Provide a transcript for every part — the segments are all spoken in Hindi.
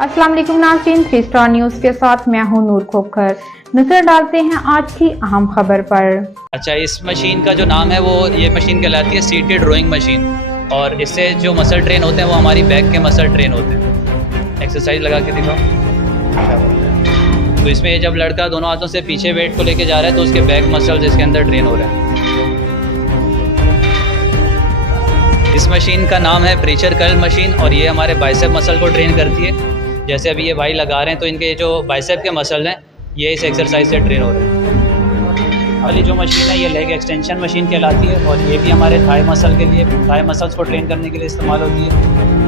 अस्सलाम वालेकुम नाज़रीन, 3 स्टार न्यूज़ के साथ मैं हूं नूर खोखर। नजर डालते हैं आज की अहम खबर पर। अच्छा, इस मशीन का जो नाम है वो ये मशीन कहलाती है सीटेड रोइंग मशीन, और इससे जो मसल ट्रेन होते हैं वो हमारी बैक के मसल ट्रेन होते हैं। एक्सरसाइज लगा के दिखाओ। तो इसमें जब लड़का दोनों हाथों से पीछे वेट को लेके जा रहा है तो उसके बैक मसल्स इसके अंदर ट्रेन हो रहे हैं। इस मशीन का नाम है प्रेशर कर्ल मशीन, और ये हमारे बाइसेप मसल को ट्रेन करती है। जैसे अभी ये भाई लगा रहे हैं तो इनके जो बाइसेप के मसल हैं ये इस एक्सरसाइज से ट्रेन हो रहे हैं। वाली जो मशीन है ये लेग एक्सटेंशन मशीन कहलाती है, और ये भी हमारे थाई मसल के लिए, थाई मसल्स को ट्रेन करने के लिए इस्तेमाल होती है।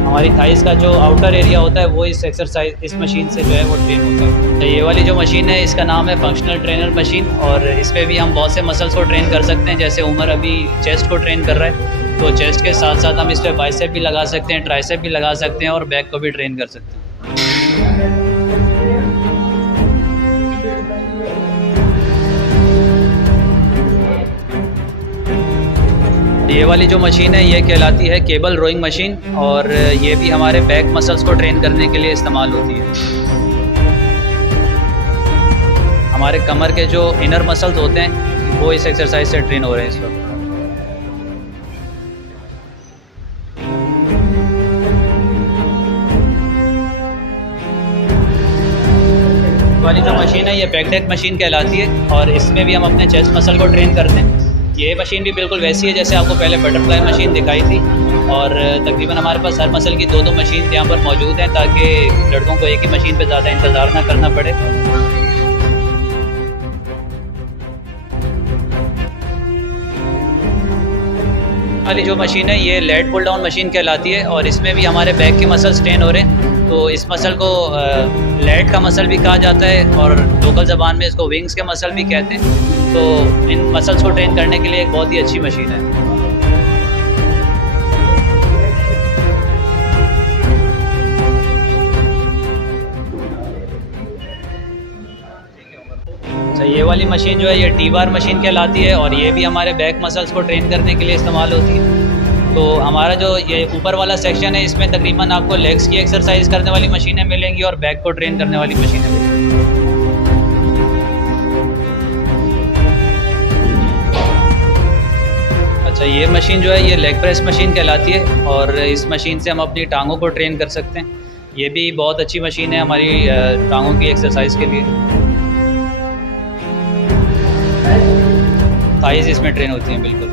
हमारी थाइस का जो आउटर एरिया होता है वो इस एक्सरसाइज, इस मशीन से जो है वो ट्रेन होता है। तो ये वाली जो मशीन है इसका नाम है फंक्शनल ट्रेनर मशीन, और इस पर भी हम बहुत से मसल्स को ट्रेन कर सकते हैं। जैसे उमर अभी चेस्ट को ट्रेन कर रहा है तो चेस्ट के साथ साथ हम इस पर बाइसेप भी लगा सकते हैं, ट्राइसेप भी लगा सकते हैं, और बैक को भी ट्रेन कर सकते हैं। ये वाली जो मशीन है ये कहलाती है केबल रोइंग मशीन, और ये भी हमारे बैक मसल्स को ट्रेन करने के लिए इस्तेमाल होती है। हमारे कमर के जो इनर मसल्स होते हैं वो इस एक्सरसाइज से ट्रेन हो रहे हैं इस वक्त। वाली जो मशीन है ये बैकडेक मशीन कहलाती है, और इसमें भी हम अपने चेस्ट मसल को ट्रेन करते हैं। ये मशीन भी बिल्कुल वैसी है जैसे आपको पहले बटरफ्लाई मशीन दिखाई थी, और तकरीबन हमारे पास हर मसल की दो मशीन यहाँ पर मौजूद हैं ताकि लड़कों को एक ही मशीन पे ज़्यादा इंतज़ार ना करना पड़े। वाली जो मशीन है ये लेट पुल डाउन मशीन कहलाती है, और इसमें भी हमारे बैक के मसल्स ट्रेन हो रहे हैं। तो इस मसल को लेट का मसल भी कहा जाता है, और लोकल ज़बान में इसको विंग्स के मसल भी कहते हैं। तो इन मसल्स को ट्रेन करने के लिए एक बहुत ही अच्छी मशीन है। अच्छा, ये वाली मशीन जो है ये टी बार मशीन कहलाती है, और ये भी हमारे बैक मसल्स को ट्रेन करने के लिए इस्तेमाल होती है। तो हमारा जो ये ऊपर वाला सेक्शन है इसमें तकरीबन आपको लेग्स की एक्सरसाइज करने वाली मशीनें मिलेंगी और बैक को ट्रेन करने वाली मशीनें मिलेंगी। अच्छा, ये मशीन जो है ये लेग प्रेस मशीन कहलाती है, और इस मशीन से हम अपनी टांगों को ट्रेन कर सकते हैं। ये भी बहुत अच्छी मशीन है हमारी टांगों की एक्सरसाइज के लिए। थाइज इसमें ट्रेन होती हैं बिल्कुल।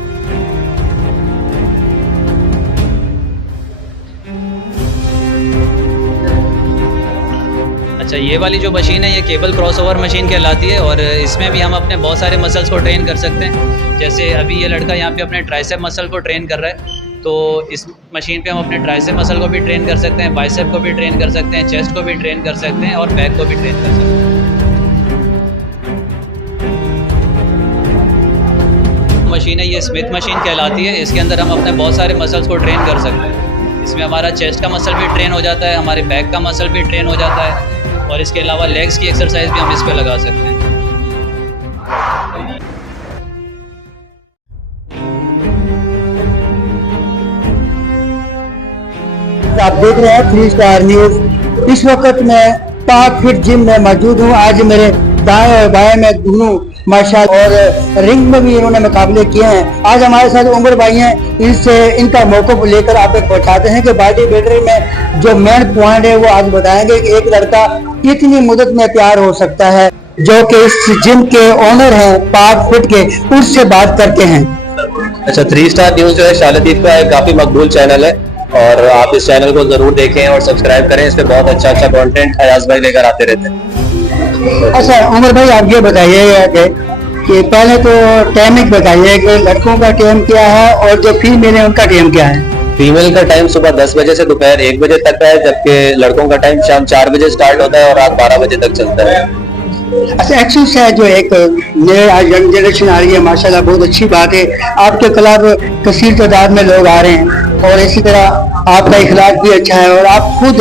अच्छा, ये वाली जो मशीन है ये केबल क्रॉसओवर मशीन कहलाती है, और इसमें भी हम अपने बहुत सारे मसल्स को ट्रेन कर सकते हैं। जैसे अभी ये लड़का यहाँ पे अपने ट्राइसेप मसल को ट्रेन कर रहा है, तो इस मशीन पे हम अपने ट्राइसेप मसल को भी ट्रेन कर सकते हैं, बाइसेप को भी ट्रेन कर सकते हैं, चेस्ट को भी ट्रेन कर सकते हैं, और बैक को भी ट्रेन कर सकते हैं। मशीन है ये स्मिथ मशीन कहलाती है, इसके अंदर हम अपने बहुत सारे मसल्स को ट्रेन कर सकते हैं। इसमें हमारा चेस्ट का मसल भी ट्रेन हो जाता है, हमारे बैक का मसल भी ट्रेन हो जाता है, और इसके अलावा लेग्स की एक्सरसाइज भी हम इस पे लगा सकते हैं। आप देख रहे हैं 3 स्टार न्यूज। इस वक्त मैं पाक फिट जिम में मौजूद हूँ। आज मेरे दाएं और बाएं में दोनों माशाल्लाह, और रिंग में भी इन्होंने मुकाबले किए हैं। आज हमारे साथ उमर भाई हैं, इससे इनका मौक़िफ़ लेकर आप एक बताते हैं कि बॉडी बिल्डर में जो मेन पॉइंट है वो आज बताएंगे कि एक लड़का कितनी मुद्दत में तैयार हो सकता है। जो कि इस जिम के ओनर हैं पाक फिट के, उससे बात करते हैं। अच्छा, 3 स्टार न्यूज जो है शालदीप का एक काफी मकबूल चैनल है, और आप इस चैनल को जरूर देखें और सब्सक्राइब करें। इस पे बहुत अच्छा कंटेंट अयाज भाई लेकर आते रहते हैं। अच्छा उमर भाई, आप ये बताइए कि पहले तो टाइमिंग बताइए कि लड़कों का टाइम क्या है और जो फीमेल है उनका टाइम क्या है। फीमेल का टाइम सुबह 10 बजे से दोपहर 1 बजे तक है, जबकि लड़कों का टाइम शाम 4 बजे स्टार्ट होता है और रात 12 बजे तक चलता है। अच्छा, एक्सरसाइज जो एक नए यंग जनरेशन आ रही है, माशाल्लाह बहुत अच्छी बात है। आपके क्लब कसीर तादाद में लोग आ रहे हैं, और इसी तरह आपका इखलाक भी अच्छा है, और आप खुद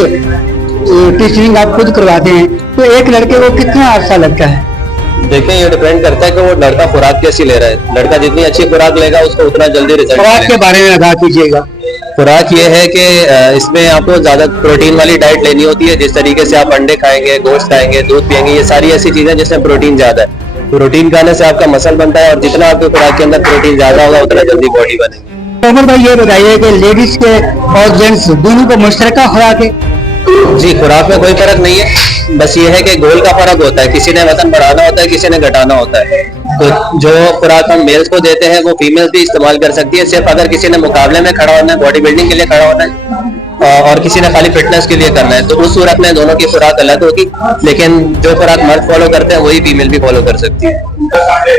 टीचिंग आप खुद करवाते हैं। तो एक लड़के को कितना अर्सा लगता है? देखिए, ये डिपेंड करता है कि वो लड़का खुराक कैसी ले रहा है। लड़का जितनी अच्छी खुराक लेगा उसको उतना जल्दी रिजल्ट। खुराक के बारे में बता कीजिएगा। खुराक ये है कि इसमें आपको ज्यादा प्रोटीन वाली डाइट लेनी होती है। जिस तरीके से आप अंडे खाएंगे, गोश्त खाएंगे, दूध पियेंगे, ये सारी ऐसी चीजें जिसमें प्रोटीन ज्यादा है। प्रोटीन खाने से आपका मसल बनता है और जितना आपके खुराक के अंदर प्रोटीन ज्यादा होगा उतना जल्दी बॉडी बनेगी। उमर भाई ये बताइए कि लेडीज के और जेंट्स दोनों को मुश्तरका खुराक है? जी, खुराक में कोई फर्क नहीं है, बस ये है कि गोल का फर्क होता है। किसी ने वजन बढ़ाना होता है, किसी ने घटाना होता है। तो जो खुराक हम मेल्स को देते हैं वो फीमेल्स भी इस्तेमाल कर सकती है, सिर्फ अगर किसी ने मुकाबले में खड़ा होना है, बॉडी बिल्डिंग के लिए खड़ा होना है और किसी ने खाली फिटनेस के लिए करना है, तो उस सूरत में दोनों की खुराक अलग होगी। लेकिन जो खुराक मर्द फॉलो करते हैं वही फीमेल भी फॉलो कर सकती है।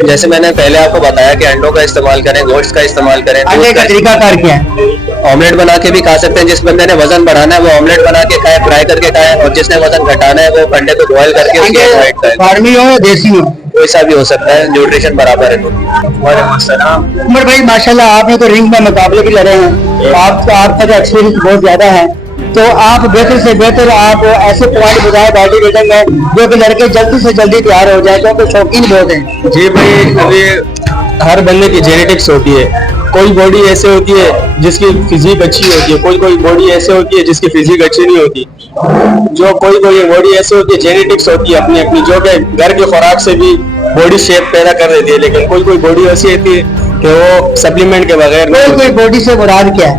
जैसे मैंने पहले आपको बताया कि अंडों का इस्तेमाल करें, गोश्त का इस्तेमाल करें। अंडे का तरीकाकार क्या है? ऑमलेट बना के भी खा सकते हैं। जिस बंदे ने वजन बढ़ाना है वो ऑमलेट बना के खाए, फ्राई करके खाए, और जिसने वजन घटाना है वो अंडे को बॉयल करके उसकी व्हाइट खाए। फार्मी हो देसी हो, कोई सा भी हो सकता है, न्यूट्रिशन बराबर है। उमर भाई माशाल्लाह आपने तो रिंग में मुकाबले भी लड़े हैं, आपका जो एक्सपीरियंस बहुत ज्यादा है, तो आप बेहतर से बेहतर आप ऐसे पॉइंट बताए बॉडी बिल्डिंग में जो कि लड़के जल्दी से जल्दी तैयार हो जाए, क्योंकि शौकीन बहुत हैं। जी भाई, अभी हर बंदे की जेनेटिक्स होती है। कोई बॉडी ऐसे होती है जिसकी फिजिक अच्छी होती है, कोई बॉडी ऐसे होती है जिसकी फिजिक अच्छी नहीं होती। जो कोई बॉडी ऐसे होती है, जेनेटिक्स होती है अपनी अपनी, जो कि घर के खुराक से भी बॉडी शेप पैदा कर देती है। लेकिन कोई बॉडी ऐसी होती है कि वो सप्लीमेंट के बगैर कोई बॉडी से मुराद क्या है?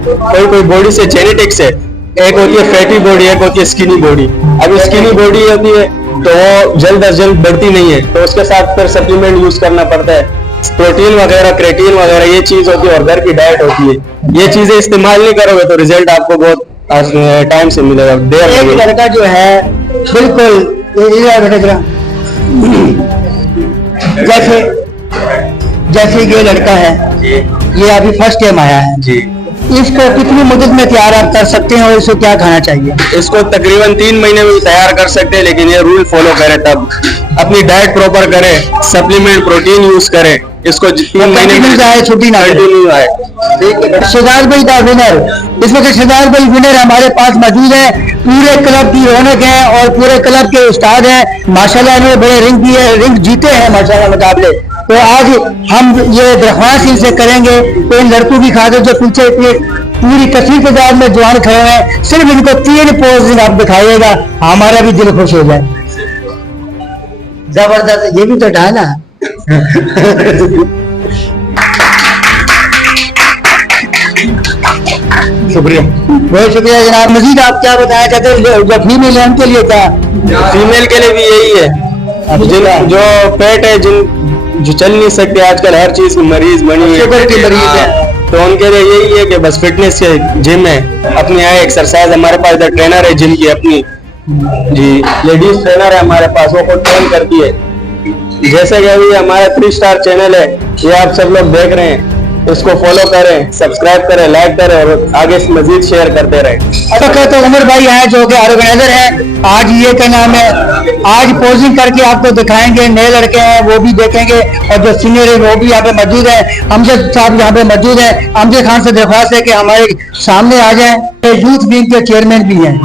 कोई बॉडी से जेनेटिक्स है। एक होती है फैटी बॉडी, एक होती है स्किनी बॉडी। अभी स्किनी बॉडी होती है तो वो जल्द अज जल्द बढ़ती नहीं है, तो उसके साथ फिर सप्लीमेंट यूज करना पड़ता है। प्रोटीन वगैरह, क्रेटीन वगैरह ये चीज होती है और घर की डाइट होती है। ये चीजें इस्तेमाल नहीं करोगे तो रिजल्ट आपको बहुत टाइम से मिलेगा, देर एक लगेगी। लड़का जो है बिल्कुल जैसे ये लड़का है, ये अभी फर्स्ट टाइम आया है जी, इसको कितनी मुद्दत में तैयार आप कर सकते हैं और इसको क्या खाना चाहिए? इसको तकरीबन 3 महीने में तैयार कर सकते हैं, लेकिन ये रूल फॉलो करें, तब अपनी डाइट प्रॉपर करें, सप्लीमेंट प्रोटीन यूज करें। इसको 3 महीने में आए, छुट्टी ना कंटिन्यू आए। शहजाद भाई का विनर, इस वक्त शहजाद भाई विनर हमारे पास मौजूद है। पूरे क्लब की रौनक है और पूरे क्लब के उस्ताद हैं माशाल्लाह, इन्होंने बड़े रिंग जीते हैं माशाल्लाह मुकाबले। तो आज हम ये दरख्वास्त इनसे करेंगे तो इन लड़कों की खातिर जो पीछे पूरी कसीर तादाद में जवान खड़े हैं, सिर्फ इनको 3 पोज आप दिखाइएगा, हमारा भी दिल खुश हो जाए। जबरदस्त, ये भी तो था ना। शुक्रिया, बहुत शुक्रिया जनाब। मजीद आप क्या बताया चाहते हैं जो फीमेल है उनके लिए? क्या फीमेल के लिए भी यही है, जो पेट है, जो चल नहीं सकते, आजकल हर चीज की मरीज बनी है, शुगर की मरीज है, तो उनके लिए यही है कि बस फिटनेस के जिम है, अपनी आए एक्सरसाइज। हमारे पास इधर ट्रेनर है जिम की अपनी, जी लेडीज ट्रेनर है हमारे पास, वो खुद ट्रेन करती है। जैसे कि अभी हमारा 3 स्टार चैनल है, ये आप सब लोग देख रहे हैं, इसको फॉलो करें, सब्सक्राइब करें, लाइक करें और आगे से मजीद शेयर करते रहें। अच्छा, तो उमर भाई हैं जो कि ऑर्गेनाइजर हैं, आज ये क्या नाम है, आज पोजिंग करके आपको दिखाएंगे। नए लड़के हैं वो भी देखेंगे और जो सीनियर है वो भी यहाँ पे मौजूद है। अमजद साहब यहाँ पे मौजूद है। अमजद खान से दरख्वास्त है कि हमारे सामने आ जाए। यूथ विंग के चेयरमैन भी हैं,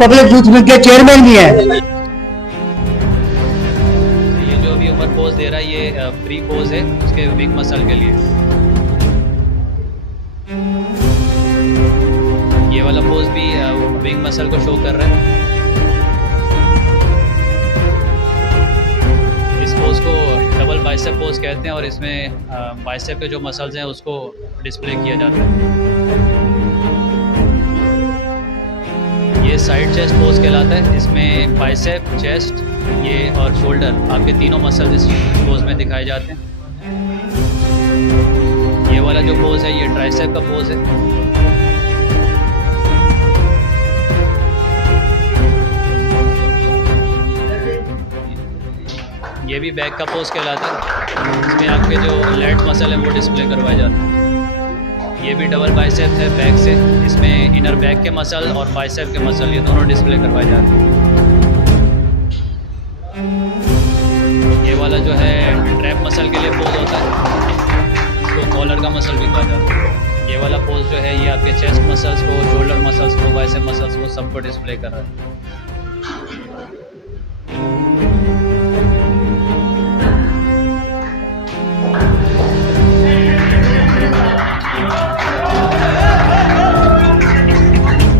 पब्लिक यूथ विंग के चेयरमैन भी हैं। ऊपर पोज दे रहा है ये फ्री पोज है उसके विंग मसल के लिए। ये वाला पोज भी विंग मसल को शो कर रहा है। इस पोज को डबल बाइसेप पोज कहते हैं और इसमें बाइसेप के जो मसल्स हैं उसको डिस्प्ले किया जाता है। ये साइड चेस्ट पोज कहलाता है। इसमें बाइसेप, चेस्ट ये और शोल्डर आपके तीनों मसल्स इस पोज में दिखाए जाते हैं। ये वाला जो पोज है ये ट्राइसेप का पोज है। ये भी बैक का पोज कहलाता है। इसमें आपके जो लेट मसल है वो डिस्प्ले करवाए जाते हैं। ये भी डबल बाइसेप है बैक से। इसमें इनर बैक के मसल और बाइसेप के मसल ये दोनों डिस्प्ले करवाए जाते हैं। ये वाला जो है ट्रैप मसल के लिए पोज होता है, तो कॉलर का मसल भी कहा जाता है। ये वाला पोज जो है ये आपके चेस्ट मसल्स को, शोल्डर मसल्स को, बाइसेप मसल्स को सबको डिस्प्ले कर रहा है।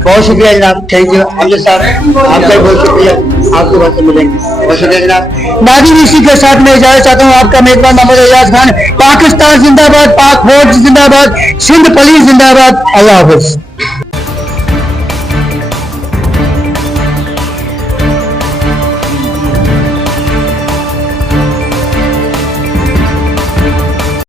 बहुत शुक्रिया जनाब, थैंक यू अमजद साहब, आपका बहुत शुक्रिया, आपके बहुत मिलेंगे, बहुत शुक्रिया जनाब। नाज़रीन इसी के साथ मैं इजाजत चाहता हूँ, आपका मेजबान मोहम्मद एजाज खान। पाकिस्तान जिंदाबाद, पाक फौज जिंदाबाद, सिंध पुलिस जिंदाबाद। अल्लाह हाफिज।